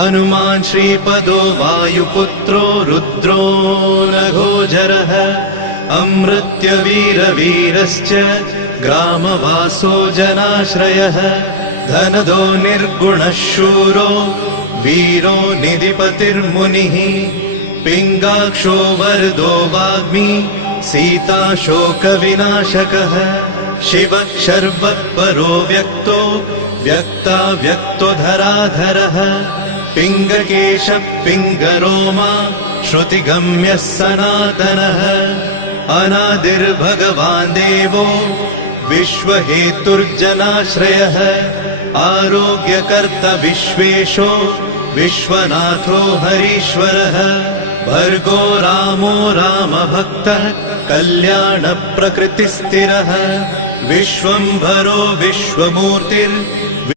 हनुमान् श्रीपदो वायुपुत्रो रुद्रो नघोजरः अमृत्यवीरवीरश्च ग्रामवासो जनाश्रयः धनदो निर्गुणः शूरो वीरो निधिपतिर्मुनिः पिङ्गाक्षो वरदो वाग्मी सीता शोकविनाशकः शिवः शर्वः व्यक्तो व्यक्तो धराधरः पिङ्गकेशः पिङ्गरोमा श्रुतिगम्यः सनातनः अनादिर्भगवान् देवो विश्वहेतुर्जनाश्रयः आरोग्यकर्ता विश्वेशो विश्वनाथो हरीश्वरः भर्गो रामो रामभक्तः कल्याणप्रकृतिस्थिरः विश्वम्भरो विश्वमूर्तिर्